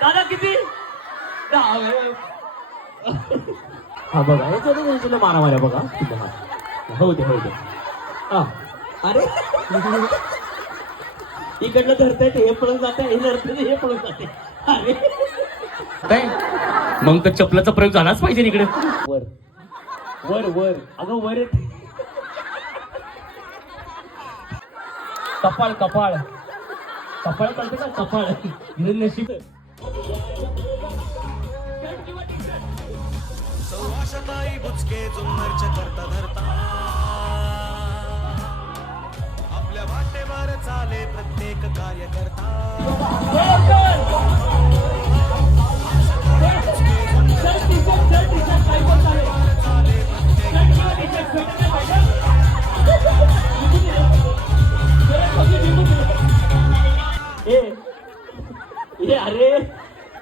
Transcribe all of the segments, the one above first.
दादा किती. हा बघा याच्यात तुला मारा मारा बघा. बघा. हो दे हो दे. हा. अरे. इकडनं धरताय ते हे पळून जाते हे धरते हे पळून जाते अरे. काय मग तर चपलाचा प्रयोग झालाच पाहिजे इकडे. वर. वर वर. अगं वर येत. कपाळ कपाळ. कपाळ कळते का? कपाळ. नशीब सौभाषताई बुचके जुन्नरच्या करता धरता. आपल्या वाटेवर चाले प्रत्येक कार्यकर्ता.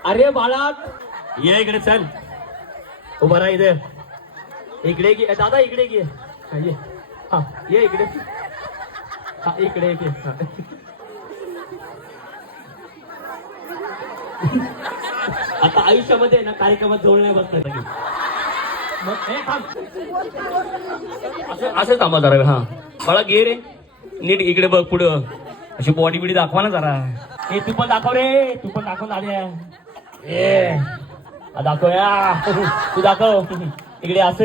अरे बाळा. ये इकडे चल. उभा राहा इथे. इकडे घे दादा इकडे घे ये. हा ये इकडे. हा इकडे घे आता आयुष्यामध्ये ना कार्यक्रमात जवळ नाही बसणार मग असं असं थांबा जरा. हा. बाळा घे रे. नीट इकडे बघ पुढं. अशी बॉडी बिडी दाखवा ना जरा. हे तू पण दाखव रे. तू पण दाखव दाद्या. ए दाखव या. तू दाखव. इकडे असं.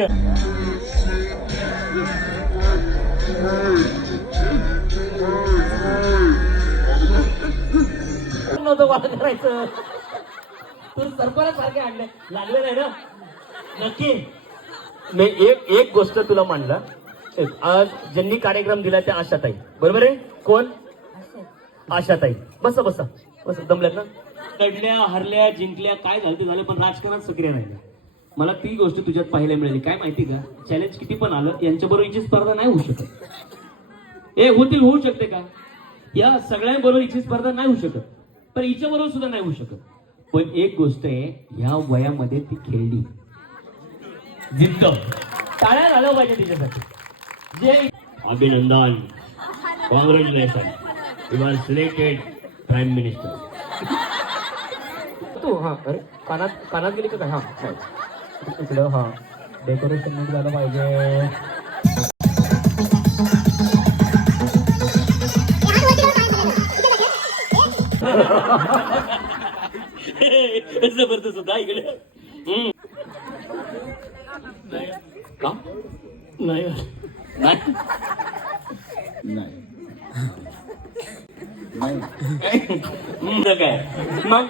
नव्हतं मला करायचं. तू सरपंच सारखे आणले. लागले नाही ना? नक्की. मी एक एक गोष्ट तुला मांडला. आज ज्यांनी कार्यक्रम दिला त्या आशाताई. बरोबर आहे? कोण? आशाताई. बसा बसा. बस दमल्यात ना? तडल्या हरल्या जिंकल्या काय झालं ते झालं पण राजकारणात सक्रिय राहिल्या मला ती गोष्ट तुझ्यात पाहायला मिळाली. काय माहिती का? चॅलेंज किती पण आलं यांच्याबरोबर हिची स्पर्धा नाही होऊ शकत. ए होतील होऊ शकते का? या सगळ्यांबरोबर हिची स्पर्धा नाही होऊ शकत. पण हिच्याबरोबर सुद्धा नाही होऊ शकत. पण एक गोष्ट आहे ह्या वयामध्ये ती खेळली. जिद्द. टाळ्या झाल्या पाहिजे तिच्यासाठी. जे अभिनंदन. Congratulation. You are selected prime minister हा अरे कानात कानात गेली का काय? हा. इकडं हा. डेकोरेशन नीट झालं पाहिजे. जबरदस्त होता इकडे. का? नाही. नाही. मग काय? मग